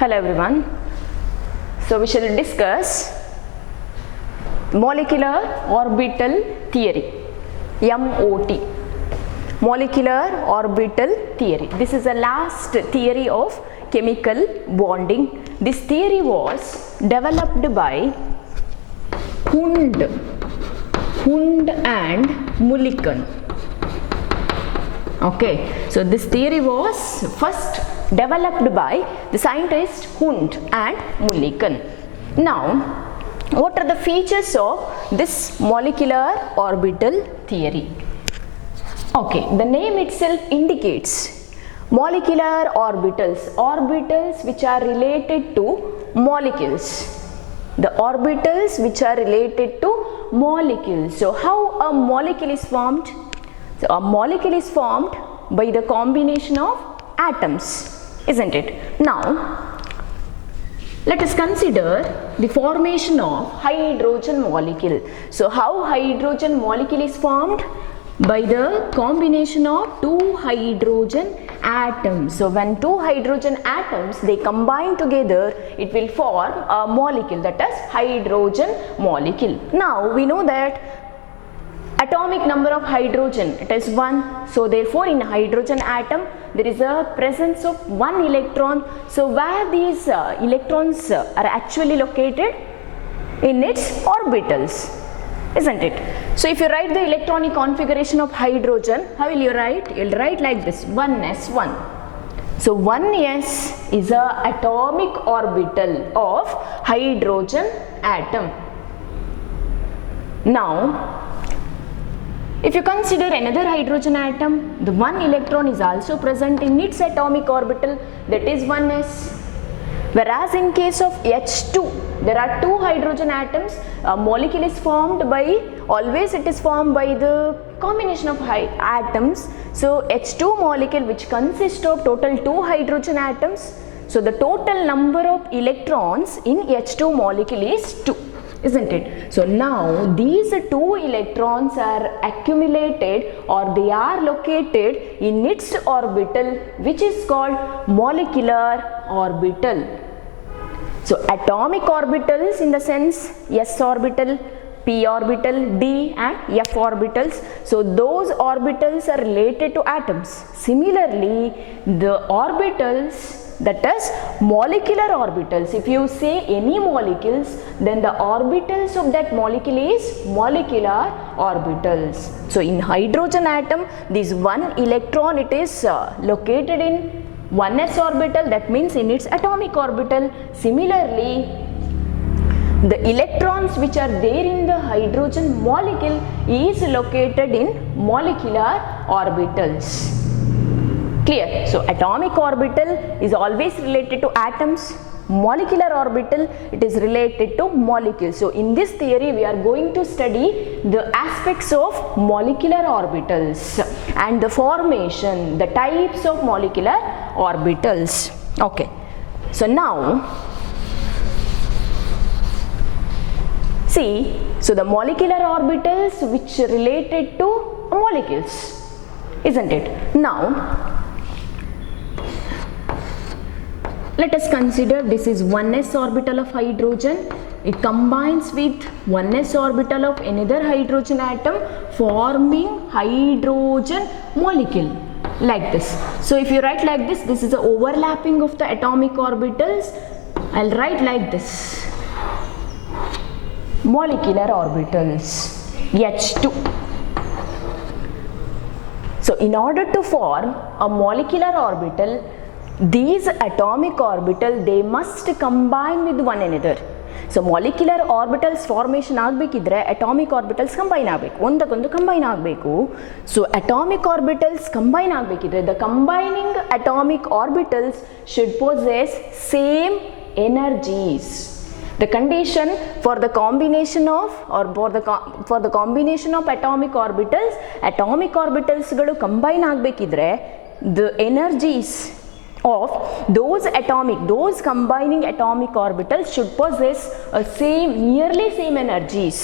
Hello everyone. So we shall discuss molecular orbital theory, MOT. Molecular orbital theory. This is the last theory of chemical bonding. This theory was developed by Hund and Mulliken. Okay, so this theory was first developed by the scientist Hund and Mulliken. Now, what are the features of this molecular orbital theory? Okay, the name itself indicates molecular orbitals which are related to molecules. The orbitals which are related to molecules. So, how a molecule is formed? So, a molecule is formed by the combination of atoms, isn't it? Now, let us consider the formation of hydrogen molecule. So, how hydrogen molecule is formed? By the combination of two hydrogen atoms. So, when two hydrogen atoms they combine together, it will form a molecule, that is hydrogen molecule. Now, we know that atomic number of hydrogen, it is 1. So, therefore, in hydrogen atom there is a presence of 1 electron. So, where these electrons are actually located? In its orbitals, isn't it? So, if you write the electronic configuration of hydrogen, how will you write? You will write like this, 1s1. So, 1s is a atomic orbital of hydrogen atom. Now, if you consider another hydrogen atom, the 1 electron is also present in its atomic orbital, that is 1s. Whereas in case of H2, there are 2 hydrogen atoms. A molecule is formed by, always it is formed by the combination of atoms. So, H2 molecule which consists of total 2 hydrogen atoms. So, the total number of electrons in H2 molecule is 2. Isn't it? So, now these 2 electrons are accumulated or they are located in its orbital, which is called molecular orbital. So, atomic orbitals in the sense S orbital, P orbital, D and F orbitals. So, those orbitals are related to atoms. Similarly, the orbitals, that is molecular orbitals, if you say any molecules, then the orbitals of that molecule is molecular orbitals. So, in hydrogen atom, this 1 electron, it is located in 1s orbital, that means in its atomic orbital. Similarly, the electrons which are there in the hydrogen molecule is located in molecular orbitals. Clear? So, atomic orbital is always related to atoms. Molecular orbital, it is related to molecules. So, in this theory we are going to study the aspects of molecular orbitals and the formation, the types of molecular orbitals. Okay. So, now see, so the molecular orbitals which related to molecules, isn't it? Now, let us consider this is 1s orbital of hydrogen. It combines with 1s orbital of another hydrogen atom, forming hydrogen molecule like this. So, if you write like this, this is the overlapping of the atomic orbitals. I will write like this, molecular orbitals, H2. So, in order to form a molecular orbital, these atomic orbital they must combine with one another. So, molecular orbitals formation ಆಗಬೇಕಿದ್ರೆ atomic orbitals combine ಆಗಬೇಕು, ಒಂದಕ್ಕೊಂದು combine ಆಗಬೇಕು. So, atomic orbitals combine ಆಗಬೇಕಿದ್ರೆ the combining atomic orbitals should possess same energies. The condition for the combination of or for the combination of atomic orbitals ಗಳು combine ಆಗಬೇಕಿದ್ರೆ the energies of those combining atomic orbitals should possess nearly same energies.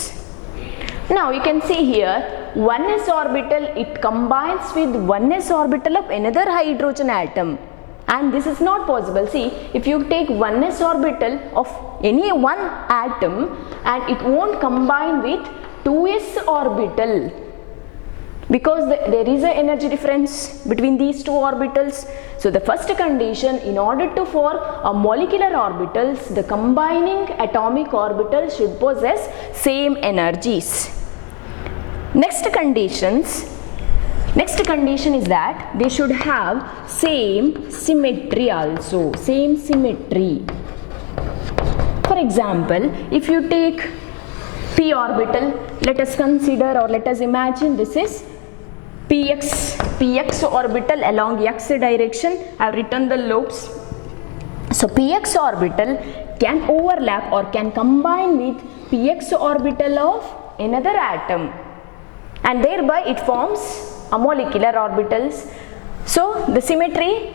Now you can see here 1s orbital, it combines with 1s orbital of another hydrogen atom. and this is not possible. See, if you take 1s orbital of any one atom and it won't combine with 2s orbital, because there is an energy difference between these two orbitals. So the first condition, in order to form a molecular orbitals, the combining atomic orbitals should possess same energies. Next condition is that they should have same symmetry also, same symmetry. For example, if you take p orbital, let us consider or let us imagine this is px orbital along x direction. I have written the lobes. So px orbital can overlap or can combine with px orbital of another atom, and thereby it forms a molecular orbitals. So the symmetry,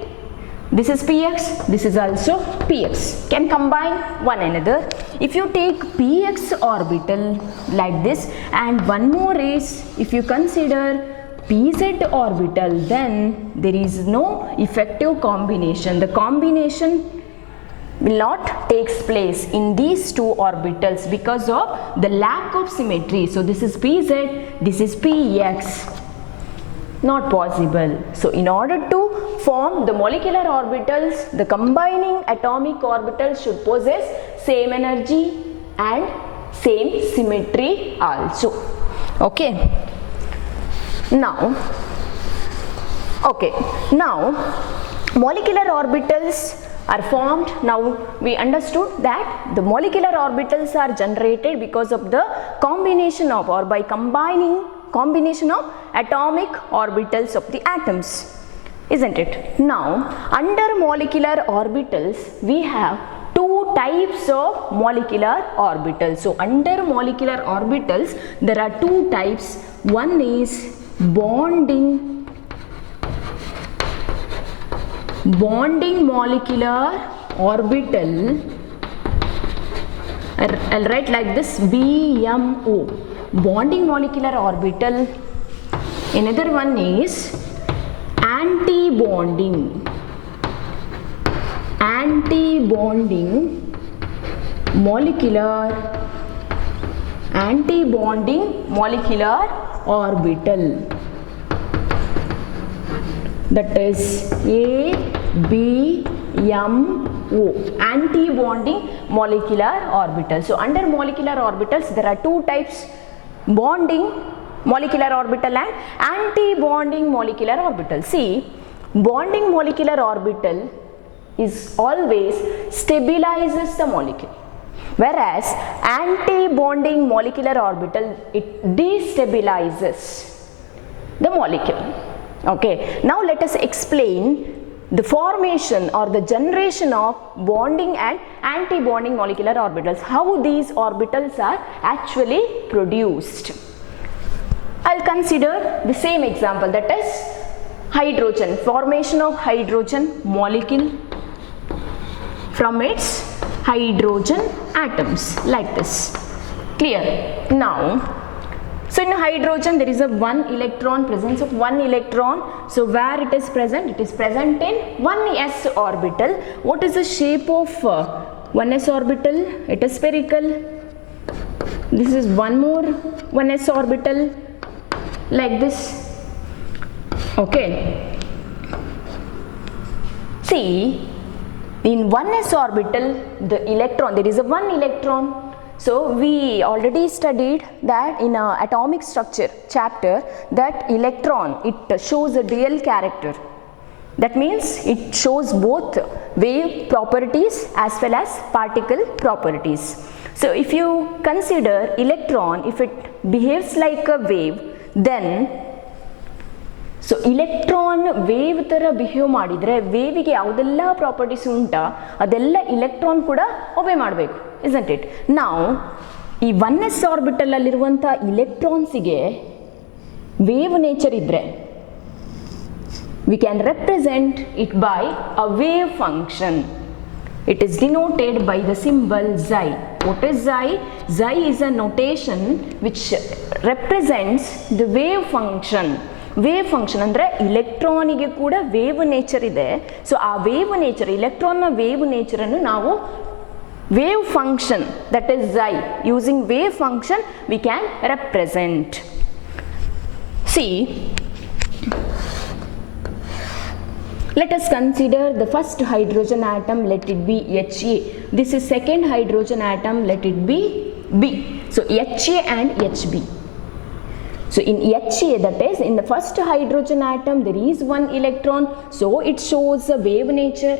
this is px, this is also px, can combine one another. If you take px orbital like this, and one more is, if you consider pz orbital, then there is no effective combination. The combination will not takes place in these two orbitals because of the lack of symmetry. So this is pz, this is px, not possible. So in order to form the molecular orbitals, the combining atomic orbitals should possess same energy and same symmetry also. Okay. Now molecular orbitals are formed. Now we understood that the molecular orbitals are generated because of the combination of, or by combining combination of atomic orbitals of the atoms, isn't it? Now under molecular orbitals we have two types of molecular orbitals. So under molecular orbitals there are two types. One is bonding molecular orbital. I'll write like this, BMO, bonding molecular orbital. Another one is anti-bonding molecular orbital. That is ABMO, anti-bonding molecular orbital. So under molecular orbitals there are two types, bonding molecular orbital and anti-bonding molecular orbital. See, bonding molecular orbital is always stabilizes the molecule, whereas anti-bonding molecular orbital, it destabilizes the molecule. Okay, now let us explain the formation or the generation of bonding and anti-bonding molecular orbitals, how these orbitals are actually produced. I'll consider the same example, that is hydrogen, formation of hydrogen molecule from its hydrogen atoms, like this. Clear? Now, so in hydrogen there is a presence of one electron. So where it is present? It is present in 1s orbital. What is the shape of 1s orbital? It is spherical. This is one more 1s orbital, like this. Okay. See, in 1s orbital, the electron, there is a one electron. So we already studied that in a atomic structure chapter, that electron, it shows a dual character. That means it shows both wave properties as well as particle properties. So if you consider electron, if it behaves like a wave, then so electron wave ಥರ behave ಮಾಡಿದರೆ ವೇವಿಗೆ ಯಾವುದೆಲ್ಲ properties ಉಂಟಾ ಅದೆಲ್ಲ electron ಕೂಡ ಒಬೆ ಮಾಡಬೇಕು, isn't it? ನಾವು ಈ 1s ಆರ್ಬಿಟಲಲ್ಲಿರುವಂಥ ಇಲೆಕ್ಟ್ರಾನ್ಸಿಗೆ wave nature ಇದ್ದರೆ we can represent it by a wave function. It is denoted by the symbol xi. What is xi? Xi is a notation which represents the wave function wave function ಅಂದರೆ ಇಲೆಕ್ಟ್ರಾನಿಗೆ ಕೂಡ wave nature ಇದೆ. So ಆ wave nature, ಇಲೆಕ್ಟ್ರಾನ್ನ wave ನೇಚರನ್ನು ನಾವು wave function, that is xi, using wave function we can represent. See, let us consider the first hydrogen atom, let it be Ha. This is second hydrogen atom, let it be B. So Ha and Hb. So in Ha, that is in the first hydrogen atom there is one electron, so it shows a wave nature.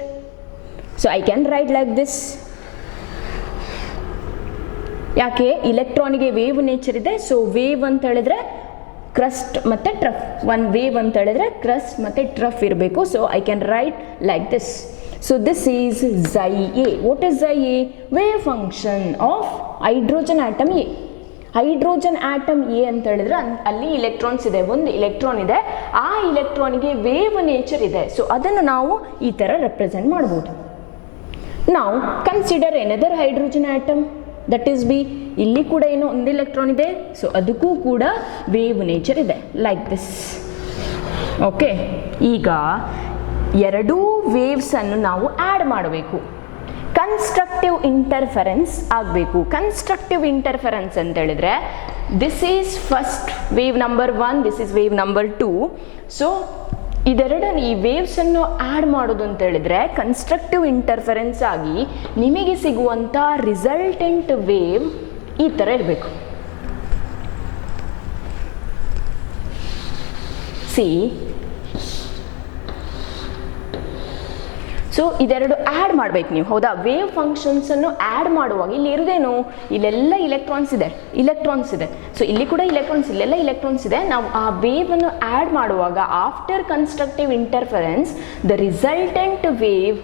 So I can write like this. ಯಾಕೆ ಇಲೆಕ್ಟ್ರಾನಿಗೆ wave nature ಇದೆ. So wave ಅಂತ ಹೇಳಿದ್ರೆ crust ಮತ್ತು trough, one wave ಅಂತ ಹೇಳಿದ್ರೆ crust ಮತ್ತು trough ಇರಬೇಕು. So I can write like this. So this is xi a. What is xi a? Wave function of hydrogen atom A. Hydrogen atom A ಅಂತ ಹೇಳಿದ್ರೆ ಅಲ್ಲಿ ಇಲೆಕ್ಟ್ರಾನ್ಸ್ ಇದೆ, ಒಂದು ಇಲೆಕ್ಟ್ರಾನ್ ಇದೆ, ಆ ಇಲೆಕ್ಟ್ರಾನಿಗೆ ವೇವ್ ನೇಚರ್ ಇದೆ. ಸೊ ಅದನ್ನು ನಾವು ಈ ಥರ ರೆಪ್ರೆಸೆಂಟ್ ಮಾಡ್ಬೋದು. ನಾವು consider another hydrogen atom, that is B. ಇಲ್ಲಿ ಕೂಡ ಏನೋ ಒಂದು ಎಲೆಕ್ಟ್ರಾನ್ ಇದೆ, ಸೊ ಅದಕ್ಕೂ ಕೂಡ ವೇವ್ ನೇಚರ್ ಇದೆ, ಲೈಕ್ ದಿಸ್. ಓಕೆ, ಈಗ ಎರಡೂ ವೇವ್ಸನ್ನು ನಾವು ಆ್ಯಡ್ ಮಾಡಬೇಕು. ಕನ್ಸ್ಟ್ರಕ್ಟಿವ್ ಇಂಟರ್ಫರೆನ್ಸ್ ಆಗಬೇಕು. ಕನ್ಸ್ಟ್ರಕ್ಟಿವ್ ಇಂಟರ್ಫರೆನ್ಸ್ ಅಂತ ಹೇಳಿದ್ರೆ this is first wave number 1, this is wave number 2. So ಇದೆರಡನ್ನು, ಈ ವೇವ್ಸನ್ನು ಆ್ಯಡ್ ಮಾಡೋದು ಅಂತ ಹೇಳಿದ್ರೆ ಕನ್ಸ್ಟ್ರಕ್ಟಿವ್ ಇಂಟರ್ಫರೆನ್ಸ್ ಆಗಿ ನಿಮಗೆ ಸಿಗುವಂಥ ರಿಸಲ್ಟೆಂಟ್ ವೇವ್ ಈ ಥರ ಇರಬೇಕು. ಸಿ, ಸೊ ಇದೆರಡು ಆ್ಯಡ್ ಮಾಡಬೇಕು ನೀವು, ಹೌದಾ? ವೇವ್ ಫಂಕ್ಷನ್ಸನ್ನು ಆ್ಯಡ್ ಮಾಡುವಾಗ ಇಲ್ಲಿ ಇರೋದೇನು, ಇಲ್ಲೆಲ್ಲ ಇಲೆಕ್ಟ್ರಾನ್ಸ್ ಇದೆ. ಸೊ ಇಲ್ಲಿ ಕೂಡ ಇಲೆಕ್ಟ್ರಾನ್ಸ್, ಇಲ್ಲೆಲ್ಲ ಇಲೆಕ್ಟ್ರಾನ್ಸ್ ಇದೆ. ನಾವು ಆ ವೇವನ್ನು ಆ್ಯಡ್ ಮಾಡುವಾಗ after constructive interference the resultant wave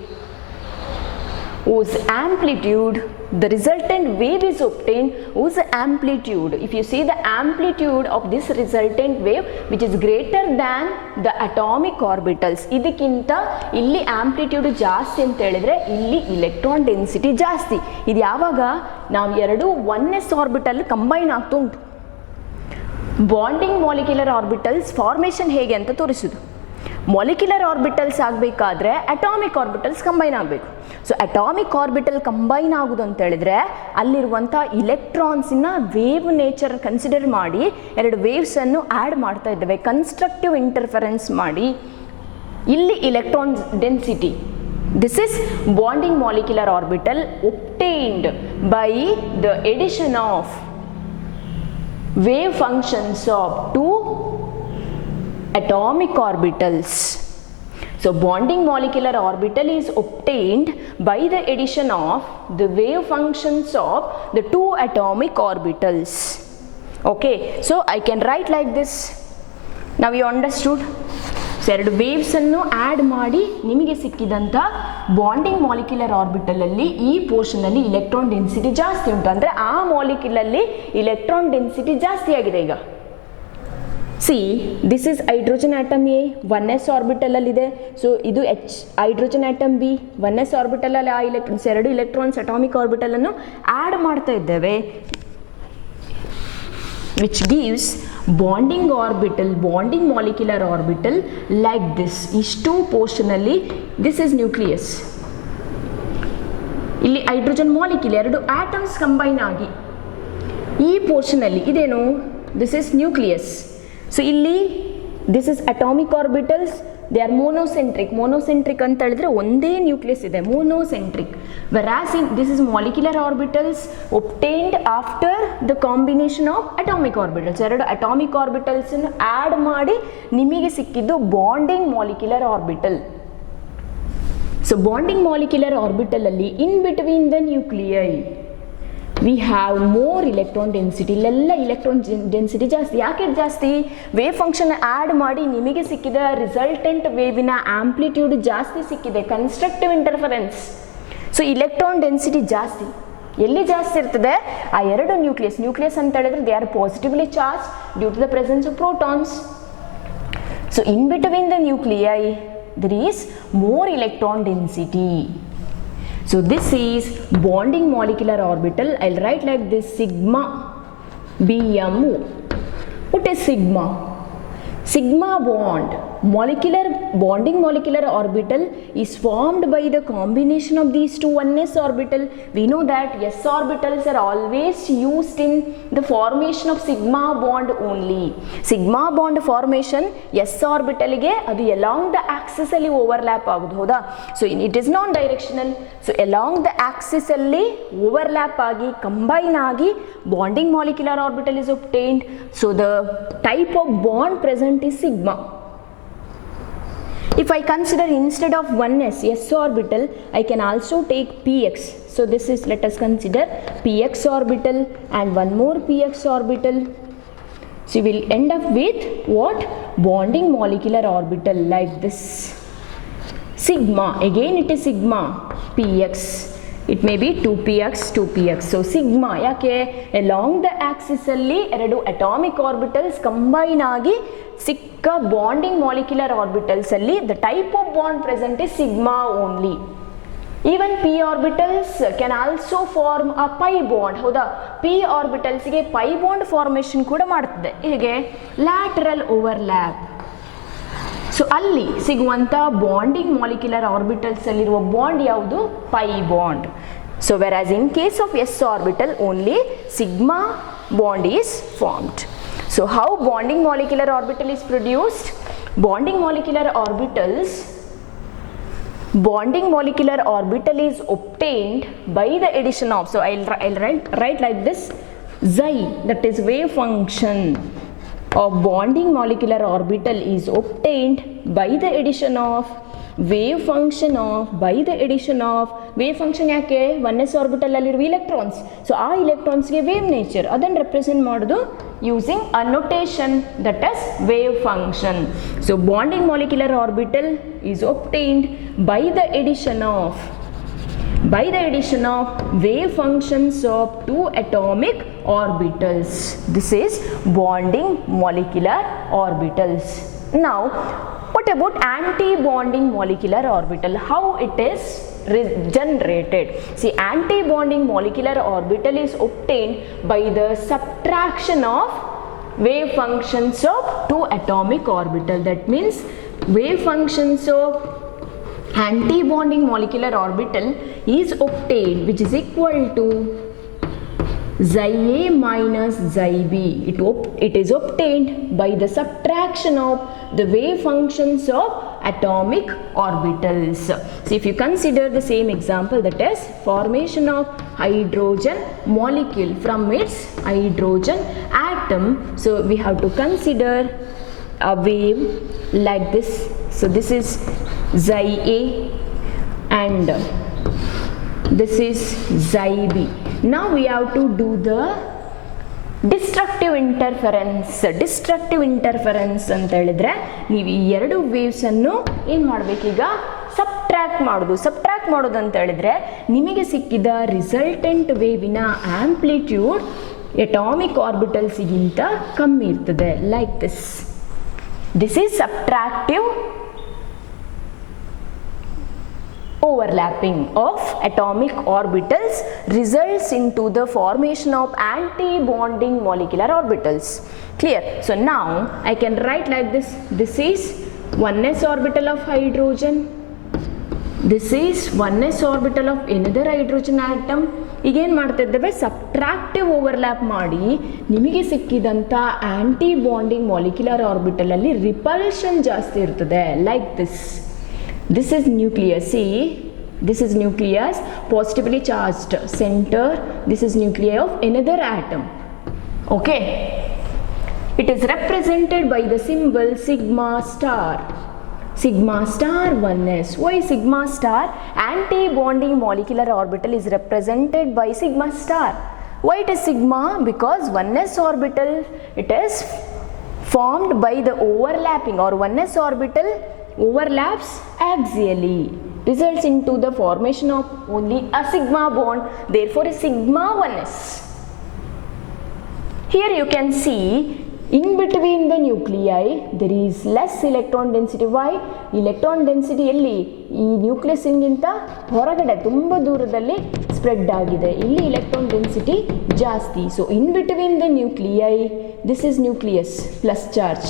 whose amplitude, the resultant wave is obtained whose amplitude, if you see the amplitude of this resultant wave which is greater than the atomic orbitals, ಇದಕ್ಕಿಂತ ಇಲ್ಲಿ amplitude ಜಾಸ್ತಿ ಅಂತ ಹೇಳಿದ್ರೆ ಇಲ್ಲಿ electron density ಜಾಸ್ತಿ. ಇದು ಯಾವಾಗ ನಾವು ಎರಡು 1s ಆರ್ಬಿಟಲ್ ಕಂಬೈನ್ ಆಗ್ತಾ ಉಂಟು. ಬಾಂಡಿಂಗ್ ಮಾಲಿಕ್ಯುಲರ್ ಆರ್ಬಿಟಲ್ಸ್ ಫಾರ್ಮೇಷನ್ ಹೇಗೆ ಅಂತ ತೋರಿಸೋದು. ಮಾಲಿಕ್ಯುಲರ್ ಆರ್ಬಿಟಲ್ಸ್ ಆಗಬೇಕಾದ್ರೆ ಅಟಾಮಿಕ್ ಆರ್ಬಿಟಲ್ಸ್ ಕಂಬೈನ್ ಆಗಬೇಕು. ಸೊ ಅಟಾಮಿಕ್ ಆರ್ಬಿಟಲ್ ಕಂಬೈನ್ ಆಗೋದು ಅಂತ ಹೇಳಿದ್ರೆ ಅಲ್ಲಿರುವಂಥ ಇಲೆಕ್ಟ್ರಾನ್ಸಿನ ವೇವ್ ನೇಚರ್ ಕನ್ಸಿಡರ್ ಮಾಡಿ ಎರಡು ವೇವ್ಸನ್ನು ಆ್ಯಡ್ ಮಾಡ್ತಾ ಇದ್ದೇವೆ. ಕನ್ಸ್ಟ್ರಕ್ಟಿವ್ ಇಂಟರ್ಫರೆನ್ಸ್ ಮಾಡಿ ಇಲ್ಲಿ electron density, this is bonding molecular orbital obtained by the addition of wave functions of two atomic orbitals. So bonding molecular orbital is obtained by the addition of the wave functions of the two atomic orbitals. Okay, so I can write like this. Now you understood? So ಎರಡು waves ಅನ್ನು add ಮಾಡಿ ನಿಮಗೆ ಸಿಕ್ಕಿದಂಥ bonding molecular orbital ಅಲ್ಲಿ ಈ portion ಅಲ್ಲಿ electron density ಜಾಸ್ತಿ ಉಂಟು, ಅಂದ್ರೆ ಆ ಮಾಲಿಕ್ಯೂಲ್ ಅಲ್ಲಿ ಇಲೆಕ್ಟ್ರಾನ್ ಡೆನ್ಸಿಟಿ ಜಾಸ್ತಿ ಆಗಿದೆ. ಈಗ See, this is hydrogen atom A, 1s orbital ಇದೆ. ಸೊ ಇದು hydrogen atom B, 1s orbital ಅಲ್ಲಿ ಆ ಇಲೆಕ್ಟ್ರಾನ್ಸ್, ಎರಡು ಇಲೆಕ್ಟ್ರಾನ್ಸ್ ಅಟಾಮಿಕ್ ಆರ್ಬಿಟಲ್ ಅನ್ನು ಆ್ಯಡ್ ಮಾಡ್ತಾ ಇದ್ದೇವೆ, which gives bonding orbital, bonding molecular orbital like this. ಇಷ್ಟು ಪೋರ್ಷನ್ ಅಲ್ಲಿ this is nucleus. ಇಲ್ಲಿ ಹೈಡ್ರೋಜನ್ ಮಾಲಿಕ್ಯೂಲ್ ಎರಡು ಆಟಮ್ಸ್ ಕಂಬೈನ್ ಆಗಿ ಈ ಪೋರ್ಷನ್ ಅಲ್ಲಿ ಇದೇನು, this is nucleus. ಸೊ ಇಲ್ಲಿ this is atomic orbitals, they are monocentric. Monocentric ಅಂತ ಹೇಳಿದ್ರೆ ಒಂದೇ ನ್ಯೂಕ್ಲಿಯಸ್ ಇದೆ, monocentric. Whereas in this is molecular orbitals obtained after the combination of atomic orbitals. ಎರಡು ಅಟಾಮಿಕ್ ಆರ್ಬಿಟಲ್ಸ್ ಅನ್ನು ಆ್ಯಡ್ ಮಾಡಿ ನಿಮಗೆ ಸಿಕ್ಕಿದ್ದು bonding molecular orbital. So bonding molecular orbital ಅಲ್ಲಿ in between the nuclei we have more electron density. ಇಲ್ಲೆಲ್ಲ electron density ಜಾಸ್ತಿ. ಯಾಕೆ ಜಾಸ್ತಿ? ವೇವ್ ಫಂಕ್ಷನ್ ಆ್ಯಡ್ ಮಾಡಿ ನಿಮಗೆ ಸಿಕ್ಕಿದ ರಿಸಲ್ಟೆಂಟ್ ವೇವಿನ ಆಂಪ್ಲಿಟ್ಯೂಡ್ ಜಾಸ್ತಿ ಸಿಕ್ಕಿದೆ, constructive interference. So electron density ಜಾಸ್ತಿ. ಎಲ್ಲಿ ಜಾಸ್ತಿ ಇರ್ತದೆ? ಆ ಎರಡು ನ್ಯೂಕ್ಲಿಯಸ್ ಅಂತ ಹೇಳಿದ್ರೆ they are positively charge due to the presence of protons. So in between the nuclei there is more electron density. So this is bonding molecular orbital. I'll write like this, sigma BMO. What is sigma? sigma bond, molecular bonding molecular orbital is formed by the combination of these two 1s orbital. We know that s orbitals are always used in the formation of sigma bond only. Sigma bond formation s orbital ಗೆ ಅದು along the axis ಅಲ್ಲಿ overlap ಆಗುದು ಹೌದಾ. So it is non directional. So along the axis ಅಲ್ಲಿ overlap ಆಗಿ combine ಆಗಿ bonding molecular orbital is obtained. So the type of bond present is sigma. If I consider instead of 1s s orbital, I can also take px. So this is, let us consider px orbital and one more px orbital. So we will end up with what? Bonding molecular orbital like this. Sigma, again it is sigma px. It may be 2px, 2px. So sigma ಯಾಕೆ along the axis ಅಲ್ಲಿ ಎರಡು atomic orbitals combine ಆಗಿ ಸಿಕ್ಕ bonding molecular orbitals ಅಲ್ಲಿ the type of bond present is sigma only. Even p orbitals can also form a pi bond. ಹೌದಾ, p orbitals ಗೆ pi bond formation ಕೂಡ ಮಾಡುತ್ತದೆ. ಹೇಗೆ? lateral overlap. ಸೊ ಅಲ್ಲಿ ಸಿಗುವಂಥ ಬಾಂಡಿಂಗ್ ಮಾಲಿಕ್ಯುಲರ್ ಆರ್ಬಿಟಲ್ಸ್ ಅಲ್ಲಿರುವ bond ಯಾವುದು? Pi bond. So whereas in case of s orbital only sigma bond is formed. So how bonding molecular orbital is produced? Bonding molecular orbital is obtained by the addition of, so I'll write like this, xi, that is wave function of bonding molecular orbital is obtained by the addition of wave function ಯಾಕೆ? 1s orbital ಅಲ್ಲಿರುವ electrons. So ಆ electronsಗೆ wave nature ಅದನ್ನು represent ಮಾಡೋದು using a notation that is wave function. So bonding molecular orbital is obtained by the addition of wave functions of two atomic orbitals. This is bonding molecular orbitals. Now what about anti-bonding molecular orbital? How it is generated? See, anti-bonding molecular orbital is obtained by the subtraction of wave functions of two atomic orbital. That means wave functions of anti-bonding molecular orbital is obtained, which is equal to xi a minus xi b. It is obtained by the subtraction of the wave functions of atomic orbitals. So if you consider the same example, that is formation of hydrogen molecule from its hydrogen atom. So we have to consider a wave like this. So this is xi a and this is xi b. Now we have to do the destructive interference ಅಂತ ಹೇಳಿದ್ರೆ ನೀವು ಈ ಎರಡು ವೇವ್ಸನ್ನು ಏನು ಮಾಡಬೇಕೀಗ? Subtract ಮಾಡೋದು ಅಂತ ಹೇಳಿದ್ರೆ ನಿಮಗೆ ಸಿಕ್ಕಿದ ರಿಸಲ್ಟೆಂಟ್ ವೇವಿನ ಆಂಪ್ಲಿಟ್ಯೂಡ್ ಎಟಾಮಿಕ್ ಆರ್ಬಿಟಲ್ಸ್ಗಿಂತ ಕಮ್ಮಿ ಇರ್ತದೆ. Like this is subtractive overlapping of atomic orbitals results into the formation of anti-bonding molecular orbitals. Clear? So now I can write like this. This is 1s orbital of hydrogen. This is 1s orbital of another hydrogen atom. ಈಗೇನು ಮಾಡ್ತಾ ಇದ್ದೇವೆ? ಸಬ್ಟ್ರಾಕ್ಟಿವ್ overlap ಮಾಡಿ ನಿಮಗೆ ಸಿಕ್ಕಿದಂಥ aunty bonding molecular orbital ಅಲ್ಲಿ repulsion ಜಾಸ್ತಿ ಇರ್ತದೆ. Like this is nucleus. See, this is nucleus, positively charged center. This is nuclei of another atom. Okay, it is represented by the symbol sigma star 1s. Why sigma star? Anti-bonding molecular orbital is represented by sigma star. Why it is sigma? Because 1s orbital, it is formed by the overlapping, or 1s orbital overlaps axially, results into the formation of only a sigma bond, therefore a sigma 1s. Here you can see in between the nuclei there is less electron density. Why? Electron density ಎಲ್ಲಿ? ಈ nucleus ಗಿಂತ ಹೊರಗಡೆ ತುಂಬ ದೂರದಲ್ಲಿ spread ಆಗಿದೆ. ಇಲ್ಲಿ electron density ಜಾಸ್ತಿ. So in between the nuclei, this is nucleus plus charge.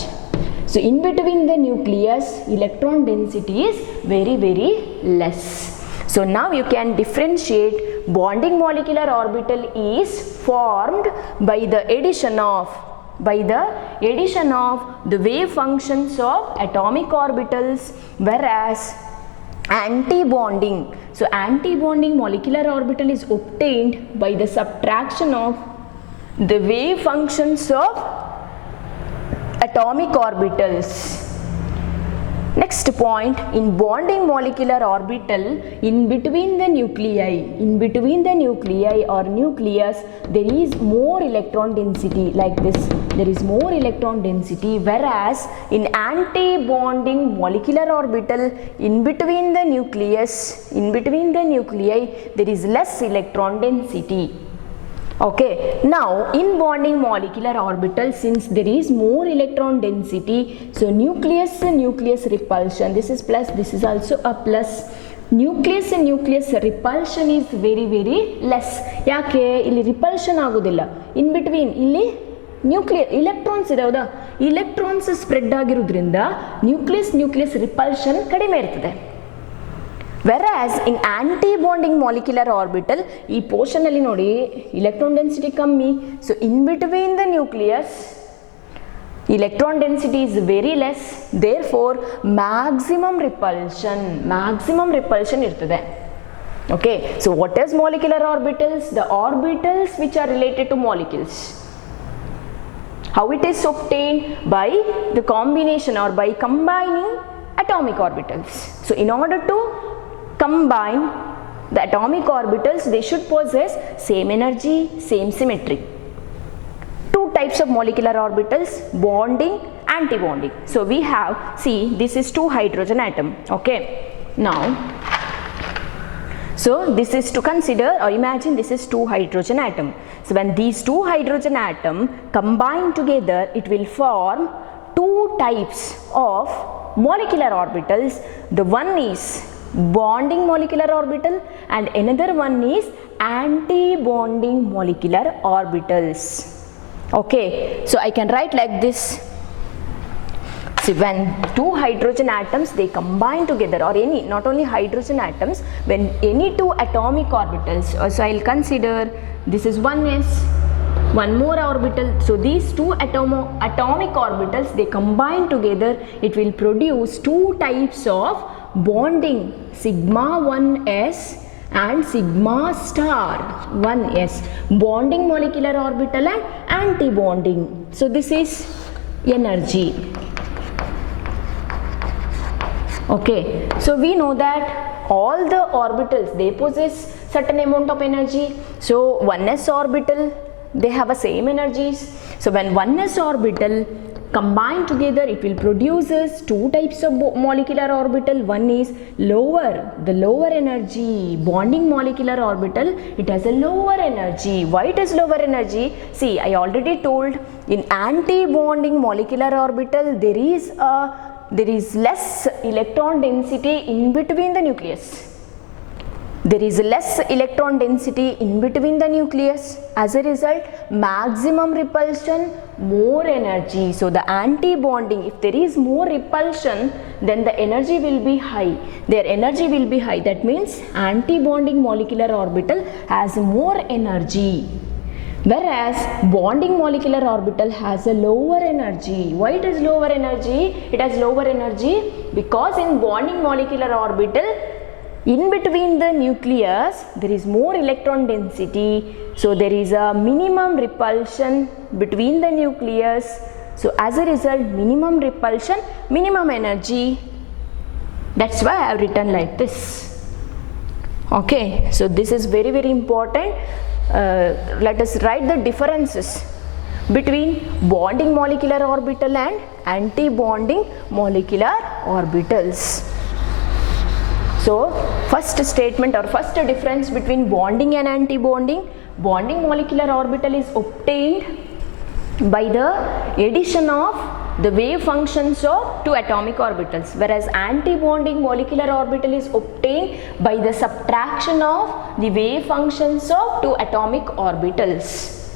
So in between the nucleus, electron density is very, very less. So now you can differentiate bonding molecular orbital is formed by the addition of the wave functions of atomic orbitals, whereas anti-bonding, so anti-bonding molecular orbital is obtained by the subtraction of the wave functions of atomic orbitals. Next point, in bonding molecular orbital, in between the nuclei or nucleus, there is more electron density, like this, there is more electron density, whereas in anti-bonding molecular orbital, in between the nuclei, there is less electron density. Okay, now in bonding molecular orbital, since there is more electron density, so nucleus repulsion, this is plus, this is also a plus. Nucleus repulsion is very, very less. Yake illi repulsion agudilla, in between illi nucleus electrons idavada, electrons spread agirudrinda nucleus repulsion kadime irtade. Whereas in anti-bonding molecular orbital, ee portion alli nodi electron density kammi, so in between the nucleus electron density is very less, therefore maximum repulsion irtade. Okay, so what is molecular orbitals? The orbitals which are related to molecules. How it is obtained? By the combination or by combining atomic orbitals. So in order to combine the atomic orbitals, they should possess same energy, same symmetry. Two types of molecular orbitals, bonding, anti-bonding. So we have, see, this is 2 hydrogen atom. Okay, now, so this is to consider or imagine this is 2 hydrogen atom. So when these 2 hydrogen atom combine together, it will form 2 types of molecular orbitals. The one is bonding molecular orbital and another one is anti-bonding molecular orbitals. Okay, so I can write like this. See, when 2 hydrogen atoms they combine together, or any, not only hydrogen atoms, when any 2 atomic orbitals, so I'll consider this is 1s, one more orbital, so these 2 atomic orbitals they combine together, it will produce 2 types of bonding, sigma 1s and sigma star 1s, bonding molecular orbital and anti-bonding. So this is energy. Okay, so we know that all the orbitals they possess certain amount of energy. So 1s orbital they have the same energies. So when 1s orbital combine together, it will produces 2 types of molecular orbital. One is lower, the lower energy bonding molecular orbital, it has a lower energy. Why it is lower energy? See, I already told, in anti-bonding molecular orbital there is less electron density in between the nucleus. There is less electron density in between the nucleus. As a result, maximum repulsion, more energy. So the anti-bonding, if there is more repulsion, then the energy will be high. Their energy will be high. That means anti-bonding molecular orbital has more energy. Whereas bonding molecular orbital has a lower energy. Why it is lower energy? It has lower energy because in bonding molecular orbital, in between the nucleus there is more electron density, so there is a minimum repulsion between the nucleus. So as a result, minimum repulsion, minimum energy. That's why I have written like this. Okay, so this is very, very important. Let us write the differences between bonding molecular orbital and anti-bonding molecular orbitals. So first statement or first difference between bonding and anti-bonding, bonding molecular orbital is obtained by the addition of the wave functions of 2 atomic orbitals, whereas anti-bonding molecular orbital is obtained by the subtraction of the wave functions of 2 atomic orbitals.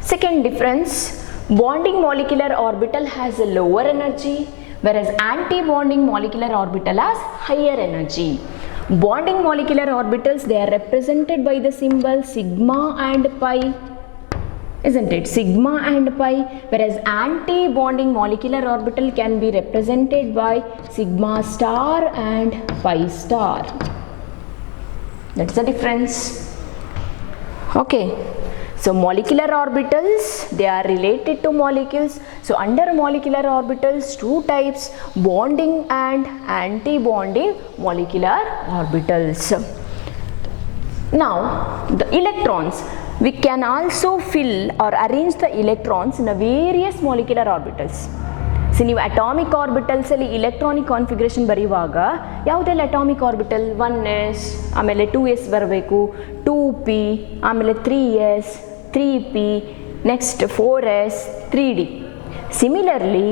Second difference, Bonding molecular orbital has a lower energy, whereas anti-bonding molecular orbital has higher energy. Bonding molecular orbitals, they are represented by the symbol sigma and pi, isn't it? Sigma and pi, whereas anti-bonding molecular orbital can be represented by sigma star and pi star. That's the difference. Okay. So molecular orbitals, they are related to molecules. So under molecular orbitals, two types, bonding and anti-bonding molecular orbitals. Now the electrons, we can also fill or arrange the electrons in a various molecular orbitals. So ನೀವು atomic orbitals ಅಲ್ಲಿ electronic configuration ಬರೆಯುವಾಗ ಯಾವುದೆಲ್ಲ atomic orbital 1s, ಆಮೇಲೆ 2s ಬರಬೇಕು, 2p, ಆಮೇಲೆ 3s, 3p, next 4s, 3d. Similarly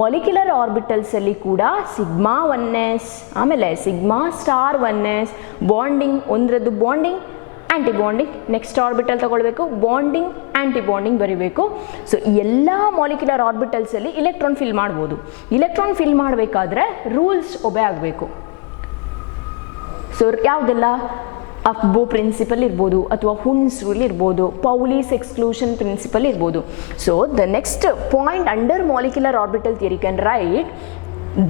molecular orbitals ಅಲ್ಲಿ ಕೂಡ sigma 1s, ಆಮೇಲೆ sigma star 1s, bonding ಒಂದರದ್ದು bonding anti bonding, next orbital ತಗೊಳ್ಬೇಕು, ಬಾಂಡಿಂಗ್ ಆಂಟಿ ಬಾಂಡಿಂಗ್ ಬರೀಬೇಕು. ಸೊ ಎಲ್ಲ ಮಾಲಿಕ್ಯುಲರ್ ಆರ್ಬಿಟಲ್ಸಲ್ಲಿ ಇಲೆಕ್ಟ್ರಾನ್ ಫಿಲ್ ಮಾಡ್ಬೋದು. ಇಲೆಕ್ಟ್ರಾನ್ ಫಿಲ್ ಮಾಡಬೇಕಾದ್ರೆ ರೂಲ್ಸ್ ಒಬೆ ಆಗಬೇಕು. ಸೊ ಯಾವುದೆಲ್ಲ ಅಫ್ಬೋ ಪ್ರಿನ್ಸಿಪಲ್ ಇರ್ಬೋದು, ಅಥವಾ ಹುನ್ಸ್ ರೂಲ್ ಇರ್ಬೋದು, ಪೌಲಿಸ್ ಎಕ್ಸ್ಕ್ಲೂಷನ್ ಪ್ರಿನ್ಸಿಪಲ್ ಇರ್ಬೋದು. So the next point under molecular orbital theory can write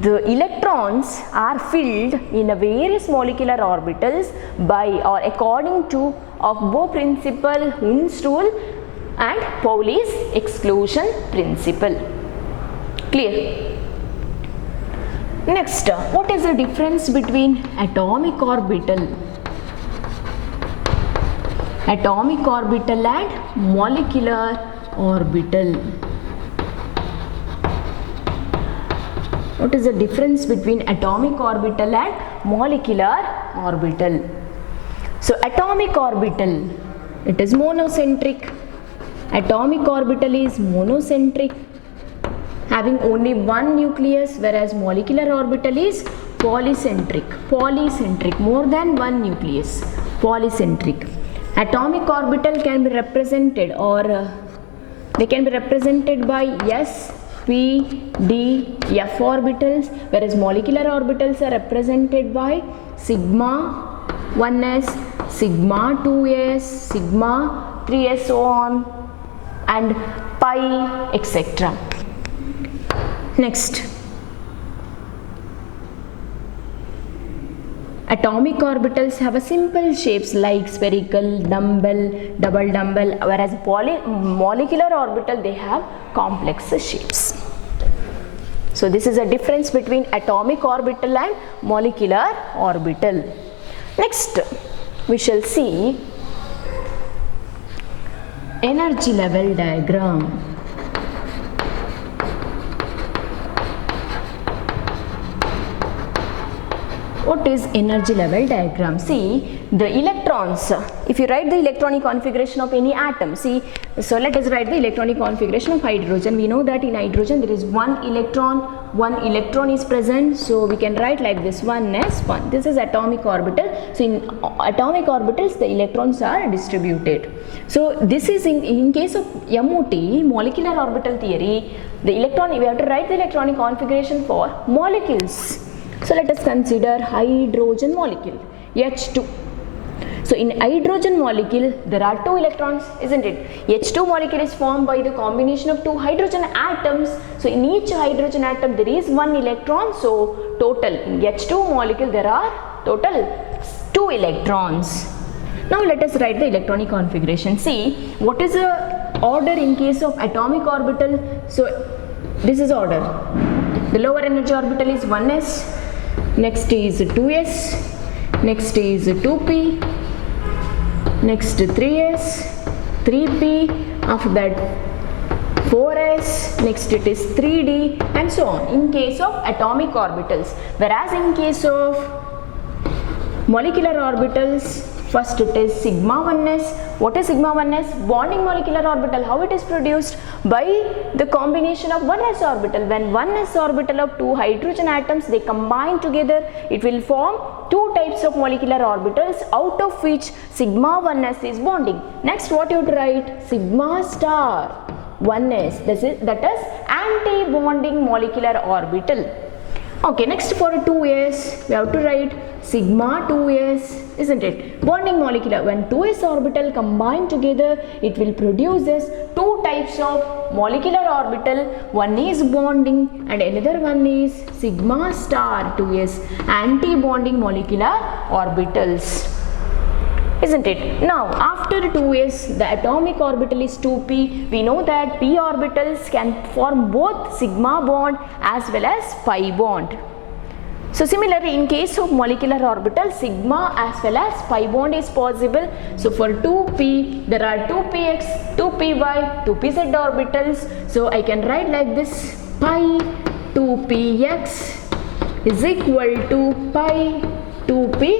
the electrons are filled in a various molecular orbitals by or according to Aufbau principle, Hund's rule and Pauli's exclusion principle. Clear? Next, what is the difference between atomic orbital and molecular orbital? What is the difference between atomic orbital and molecular orbital? So atomic orbital, it is monocentric. Atomic orbital is monocentric, having only one nucleus, whereas molecular orbital is polycentric, more than one nucleus, polycentric. Atomic orbital can be represented or they can be represented by s, p, d, f orbitals, whereas molecular orbitals are represented by sigma 1s, sigma 2s, sigma 3s, so on, and pi, etc. Next, atomic orbitals have a simple shapes like spherical, dumbbell, double dumbbell, whereas molecular orbital, they have complex shapes. So this is a difference between atomic orbital and molecular orbital. Next, we shall see energy level diagram. What is energy level diagram? See, the electrons, if you write the electronic configuration of any atom, see, so let us write the electronic configuration of hydrogen. We know that in hydrogen there is one electron is present, so we can write like this, 1s1. This is atomic orbital. So in atomic orbitals the electrons are distributed. So this is in case of MOT, molecular orbital theory, the electron, we have to write the electronic configuration for molecules. So let us consider hydrogen molecule, H2. So in hydrogen molecule there are two electrons, isn't it? H2 molecule is formed by the combination of two hydrogen atoms. So in each hydrogen atom there is one electron. So total in H2 molecule there are total 2 electrons. Now let us write the electronic configuration. See, what is the order in case of atomic orbital? So this is order. The lower energy orbital is 1s, next is 2s, next is 2p, next 3s, 3p, after that 4s, next it is 3d, and so on in case of atomic orbitals. Whereas in case of molecular orbitals, first it is sigma 1s. What is sigma 1s? Bonding molecular orbital. How it is produced? By the combination of 1s orbital. When 1s orbital of two hydrogen atoms, they combine together, it will form two types of molecular orbitals, out of which sigma 1s is bonding. Next, what you would write? Sigma star. 1s, that is anti-bonding molecular orbital. Okay, next for 2s, we have to write sigma 2s, isn't it? Bonding molecular, when 2s orbital combine together, it will produce this two types of molecular orbital. One is bonding and another one is sigma star 2s, anti-bonding molecular orbitals. Isn't it? Now, after 2s, the atomic orbital is 2p. We know that p orbitals can form both sigma bond as well as pi bond. So, similarly, in case of molecular orbital, sigma as well as pi bond is possible. So, for 2p, there are 2px, 2py, 2pz orbitals. So, I can write like this: pi 2px is equal to pi 2py.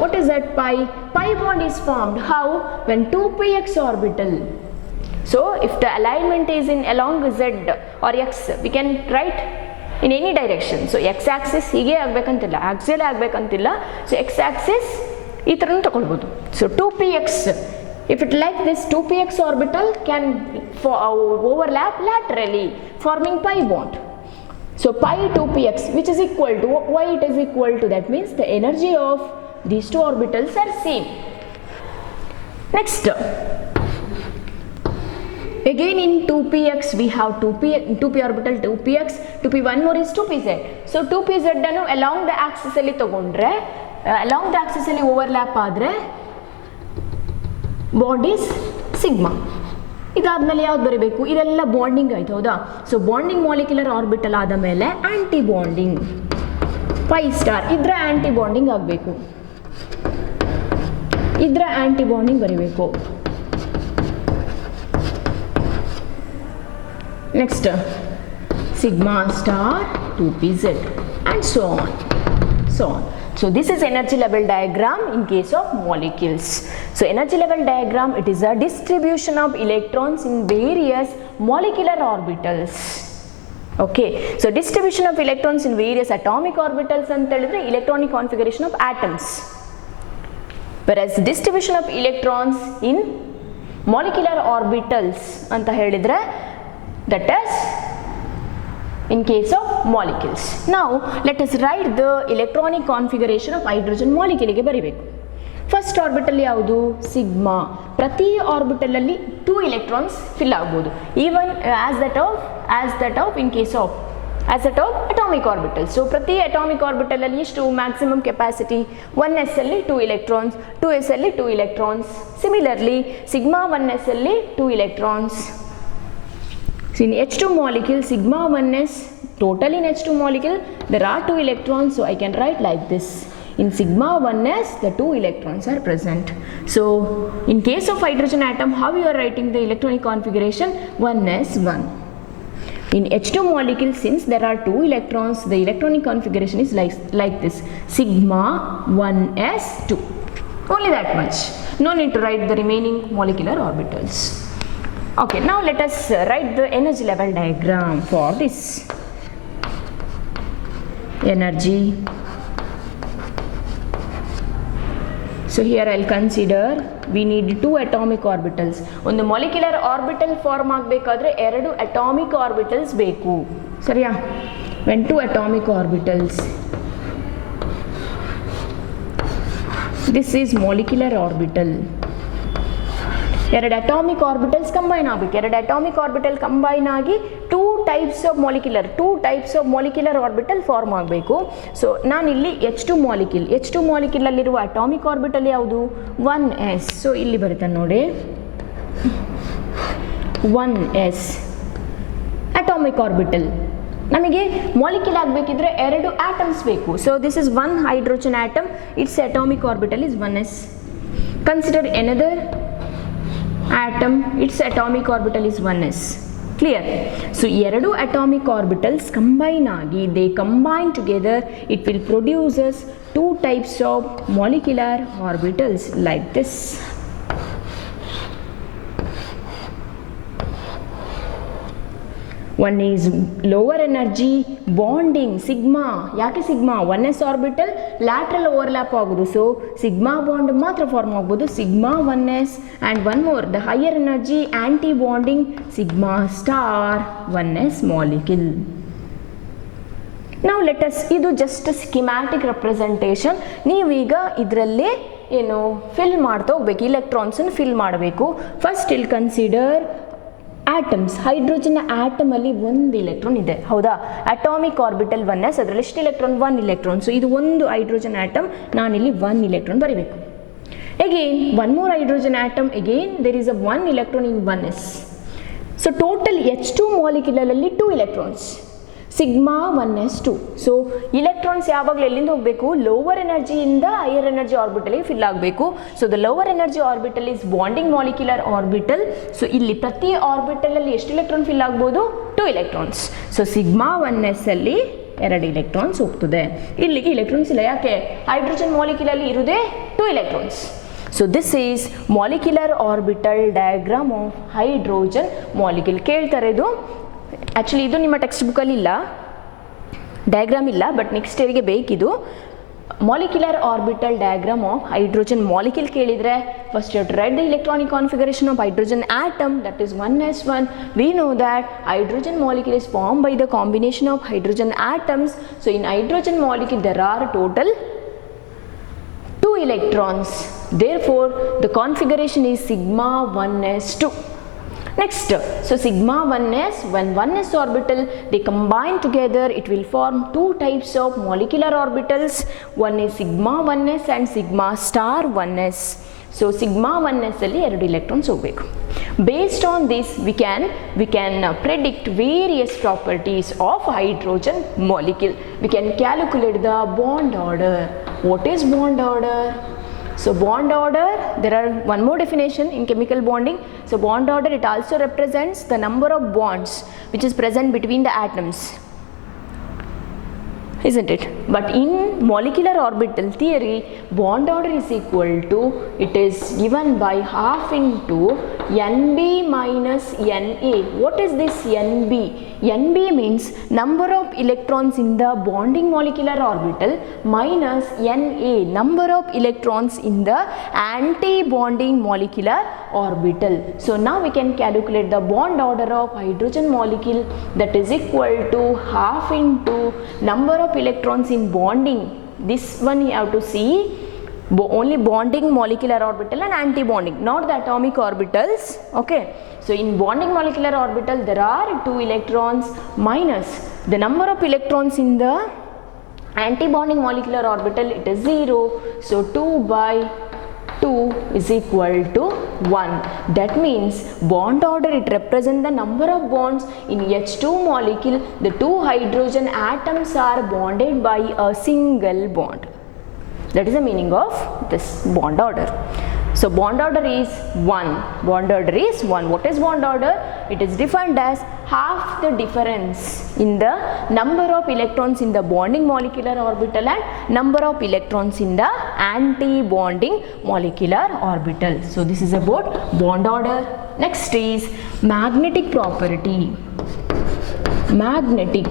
What is that pi? Pi bond is formed. How? When 2px orbital. So, if the alignment is in along z or x, we can write in any direction. So, x axis hige agbekantilla, axial agbekantilla. So, x axis ee taranu takolbodu. So, 2px, if it like this, 2px orbital can overlap laterally, forming pi bond. So, pi 2px, which is equal to, why it is equal to, that means the energy of these two orbitals are same. Next, again in 2px we have 2p orbital 2px, 2p, one more is 2pz. So, 2pz ಅನ್ನು along the axis ಅಲ್ಲಿ ತಗೊಂಡ್ರೆ, along the axis ಅಲ್ಲಿ overlap ಆದ್ರೆ bond is sigma. ಇದಾದ್ಮೇಲೆ ಯಾವ್ದು ಬರಬೇಕು? ಇದೆಲ್ಲ bonding ಆಯ್ತು, ಹೌದಾ? ಸೊ ಬಾಂಡಿಂಗ್ ಮಾಲಿಕ್ಯುಲರ್ ಆರ್ಬಿಟಲ್ ಆದ ಮೇಲೆ ಆಂಟಿ ಬಾಂಡಿಂಗ್ ಪೈ ಸ್ಟಾರ್ ಇದ್ರೆ ಆಂಟಿ ಬಾಂಡಿಂಗ್ ಆಗಬೇಕು, ಇದ್ರೆ ಆಂಟಿ ಬಾಂಡಿಂಗ್ ಬರೀಬೇಕು. Next sigma star 2pz and so on. So this is energy level diagram in case of molecules. So energy level diagram, it is a distribution of electrons in various molecular orbitals. Okay, so distribution of electrons in various atomic orbitals anta helidre electronic configuration of atoms, whereas distribution of electrons in molecular orbitals anta helidre that is in case of molecules. Now let us write the electronic configuration of hydrogen molecule ಗೆ ಬರಿಬೇಕು. First orbital ಯಾವುದು? Sigma. ಪ್ರತಿ orbital ಅಲ್ಲಿ 2 electrons fill ಆಗಬಹುದು, even as that of in case of atomic orbital. So ಪ್ರತಿ atomic orbital ಅಲ್ಲಿ ಎಷ್ಟು maximum capacity? 1s ಅಲ್ಲಿ 2 electrons, 2s ಅಲ್ಲಿ 2 electrons. Similarly sigma 1s ಅಲ್ಲಿ 2 electrons. So in H2 molecule, sigma 1s, total in H2 molecule there are 2 electrons, so I can write like this: in sigma 1s the 2 electrons are present. So in case of hydrogen atom, how you are writing the electronic configuration? 1s1. In H2 molecule, since there are 2 electrons, the electronic configuration is like this: sigma 1s2. Only that much, no need to write the remaining molecular orbitals. Okay, now let us write the energy level diagram for this. Energy. So here I will consider we need 2 atomic orbitals. ಒಂದು molecular orbital form ಆಗಬೇಕಾದ್ರೆ 2 atomic orbitals ಬೇಕು, ಸರಿಯಾ? When 2 atomic orbitals, this is molecular orbital. 2 atomic orbitals combine ಆಗಬೇಕು. 2 atomic orbital combine ಆಗಿ 2 types of molecular orbital form ಆಗಬೇಕು. So ನಾನಿಲ್ಲಿ H2 molecule ಅಲ್ಲಿರುವ atomic orbital ಯಾವುದು? 1s. ಸೊ ಇಲ್ಲಿ ಬರುತ್ತೆ ನೋಡಿ, 1s atomic orbital. ನಮಗೆ ಮಾಲಿಕ್ಯೂಲ್ ಆಗಬೇಕಿದ್ರೆ 2 atoms ಬೇಕು. So this is 1 hydrogen atom, its atomic orbital is 1s. Consider another atom, its atomic orbital is 1s. Clear? So 2 atomic orbitals combine agi, they combine together, it will produce us 2 types of molecular orbitals like this. One is lower energy bonding sigma. ಯಾಕೆ sigma 1s orbital lateral overlap ಆಗೋದು, so sigma bond ಮಾತ್ರ form ಆಗ್ಬೋದು sigma 1s. And one more the higher energy anti bonding sigma star 1s molecule. ನಾವು lettuce ಇದು just schematic representation. ನೀವೀಗ ಇದರಲ್ಲೇ ಏನು fill ಮಾಡ್ತಾ ಹೋಗ್ಬೇಕು, ಇಲೆಕ್ಟ್ರಾನ್ಸನ್ನು ಫಿಲ್ ಮಾಡಬೇಕು. ಫಸ್ಟ್ ಇಲ್ಲಿ ಕನ್ಸಿಡರ್ ಆಟಮ್ಸ್. ಹೈಡ್ರೋಜನ್ ಆಟಮಲ್ಲಿ ಒಂದು ಇಲೆಕ್ಟ್ರಾನ್ ಇದೆ, ಹೌದಾ? ಅಟಾಮಿಕ್ ಆರ್ಬಿಟಲ್ 1s, ಅದರಲ್ಲಿ ಎಷ್ಟು ಇಲೆಕ್ಟ್ರಾನ್? 1 ಇಲೆಕ್ಟ್ರಾನ್. ಸೊ ಇದು ಒಂದು ಹೈಡ್ರೋಜನ್ ಆಟಮ್, ನಾನಿಲ್ಲಿ 1 ಇಲೆಕ್ಟ್ರಾನ್ ಬರೀಬೇಕು. Again one more hydrogen atom, again there is a 1 electron in 1s. So total H2 ಮಾಲಿಕ್ಯುಲಲ್ಲಿ 2 electrons, sigma 1s2. So electrons ಯಾವಾಗಲೂ ಎಲ್ಲಿಂದ ಹೋಗಬೇಕು? ಲೋವರ್ ಎನರ್ಜಿಯಿಂದ ಹೈಯರ್ ಎನರ್ಜಿ ಆರ್ಬಿಟಲ್ಗೆ ಫಿಲ್ ಆಗಬೇಕು. So the lower energy orbital is bonding molecular orbital. So ಇಲ್ಲಿ ಪ್ರತಿ ಆರ್ಬಿಟಲಲ್ಲಿ ಎಷ್ಟು ಇಲೆಕ್ಟ್ರಾನ್ ಫಿಲ್ ಆಗ್ಬೋದು? 2 ಇಲೆಕ್ಟ್ರಾನ್ಸ್. ಸೊ ಸಿಗ್ಮಾ 1s ಅಲ್ಲಿ 2 ಇಲೆಕ್ಟ್ರಾನ್ಸ್ ಹೋಗ್ತದೆ. ಇಲ್ಲಿಗೆ ಇಲೆಕ್ಟ್ರಾನ್ಸ್ ಇಲ್ಲ, ಯಾಕೆ? ಹೈಡ್ರೋಜನ್ ಮಾಲಿಕ್ಯುಲಲ್ಲಿ ಇರುವುದೇ 2 electrons. So this is molecular orbital diagram of hydrogen molecule. ಕೇಳ್ತಾರೆ ಇದು, ಆ್ಯಕ್ಚುಲಿ ಇದು ನಿಮ್ಮ ಟೆಕ್ಸ್ಟ್ ಬುಕ್ಕಲ್ಲಿ ಇಲ್ಲ, ಡಯಾಗ್ರಾಮ್ ಇಲ್ಲ, ಬಟ್ ನೆಕ್ಸ್ಟ್ ಇಯರ್ಗೆ ಬೇಕಿದು. Molecular orbital diagram of hydrogen molecule ಕೇಳಿದರೆ first you write the electronic configuration of hydrogen atom, that is 1s1. We know that hydrogen molecule is formed by the combination of hydrogen atoms. So in hydrogen molecule there are total 2 electrons. Therefore the configuration is sigma 1s2. Next, so sigma 1s, when 1s orbital they combine together, it will form 2 types of molecular orbitals. One is sigma 1s and sigma star 1s. So sigma 1s ಅಲ್ಲಿ 2 electrons ಹೋಗಬೇಕು. Based on this we can predict various properties of hydrogen molecule. We can calculate the bond order. What is bond order? So bond order, there are one more definition in chemical bonding. So bond order, it also represents the number of bonds which is present between the atoms, isn't it? But in molecular orbital theory, bond order is equal to, it is given by half into NB minus NA. What is this NB? NB means number of electrons in the bonding molecular orbital minus NA, number of electrons in the anti-bonding molecular orbital. So now we can calculate the bond order of hydrogen molecule, that is equal to half into number of electrons in bonding. This one you have to see only bonding molecular orbital and anti-bonding, not the atomic orbitals. Okay, so in bonding molecular orbital there are 2 electrons minus the number of electrons in the anti-bonding molecular orbital, it is 0. So 2 by 2 is equal to 1. That means bond order, it represents the number of bonds in H2 molecule. The 2 hydrogen atoms are bonded by a single bond. That is the meaning of this bond order. So bond order is 1. Bond order is 1. What is bond order? It is defined as half the difference in the number of electrons in the bonding molecular orbital and number of electrons in the anti-bonding molecular orbital. So this is about bond order. Next is magnetic property. Magnetic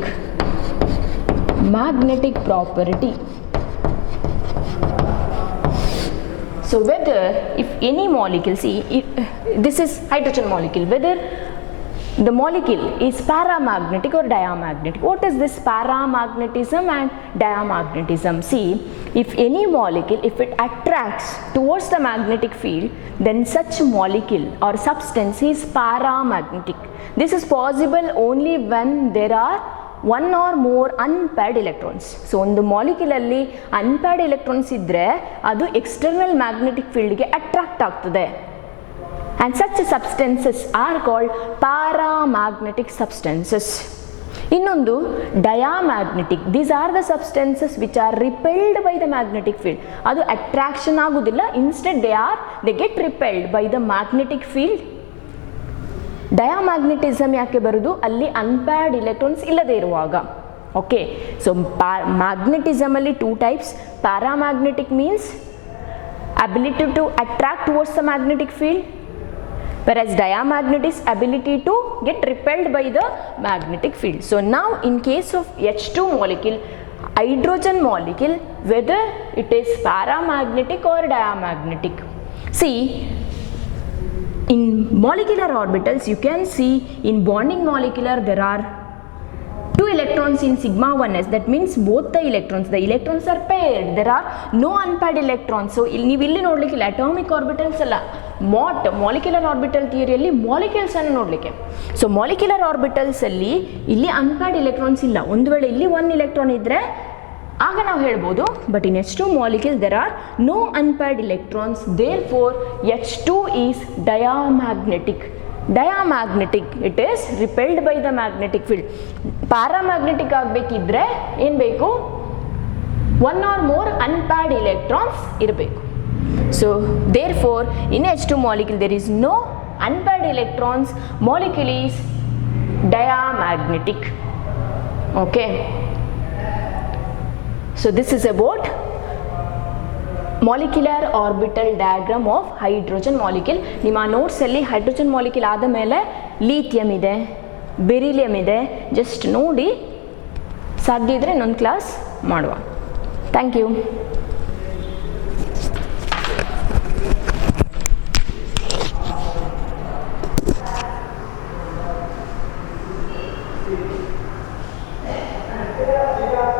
property. So whether if any molecule, see this is hydrogen molecule, whether the molecule is paramagnetic or diamagnetic. What is this paramagnetism and diamagnetism? See, if any molecule, if it attracts towards the magnetic field, then such molecule or substance is paramagnetic. This is possible only when there are 1 or more unpaired electrons. So ಒಂದು ಮಾಲಿಕ್ಯೂಲಲ್ಲಿ unpaired electrons ಇದ್ದರೆ ಅದು external magnetic ಫೀಲ್ಡ್ಗೆ attract ಆಗ್ತದೆ. And such substances are called paramagnetic substances. ಇನ್ನೊಂದು diamagnetic. These are the substances which are repelled by the magnetic field. ಅದು attraction ಆಗೋದಿಲ್ಲ, instead they get repelled by the magnetic field. ಡಯಾಮ್ಯಾಗ್ನೆಟಿಸಮ್ ಯಾಕೆ ಬರೋದು? ಅಲ್ಲಿ unpaired electrons ಇಲ್ಲದೆ ಇರುವಾಗ. Okay, so magnetism ಅಲ್ಲಿ 2 types. Paramagnetic means ability to attract towards the magnetic field. whereas diamagnet is ability to get repelled by the magnetic field. So now in case of H2 molecule, hydrogen molecule, whether it is paramagnetic or diamagnetic. See, in molecular orbitals you can see in bonding molecular there are 2 electrons in sigma 1s, that means both the electrons are paired, there are no unpaired electrons. So ನೀವು ಇಲ್ಲಿ ನೋಡಲಿಕ್ಕೆ atomic orbitals ಅಲ್ಲ, molecular orbital ಥಿಯರಿಯಲ್ಲಿ molecules ಅನ್ನು ನೋಡಲಿಕ್ಕೆ. So molecular orbitals ಅಲ್ಲಿ ಇಲ್ಲಿ unpaired electrons ಇಲ್ಲ. ಒಂದು ವೇಳೆ ಇಲ್ಲಿ 1 ಎಲೆಕ್ಟ್ರಾನ್ ಇದ್ದರೆ ಆಗ ನಾವು ಹೇಳ್ಬೋದು, but in H2 molecule there are no unpaired electrons, therefore H2 is diamagnetic. Diamagnetic, it is repelled by the magnetic field. Paramagnetic ಆಗಬೇಕಿದ್ರೆ ಏನು ಬೇಕು, 1 or more unpaired electrons ಇರಬೇಕು. So therefore in H2 molecule there is no unpaired electrons, molecule is diamagnetic. Okay, so this is about molecular orbital diagram of hydrogen molecule. ನಿಮ್ಮ ನೋಟ್ಸಲ್ಲಿ hydrogen molecule ಆದ ಮೇಲೆ lithium ಇದೆ, beryllium ಇದೆ, just ನೋಡಿ, ಸಾಧ್ಯ ಇದ್ದರೆ ಇನ್ನೊಂದು ಕ್ಲಾಸ್ ಮಾಡುವ. Thank you.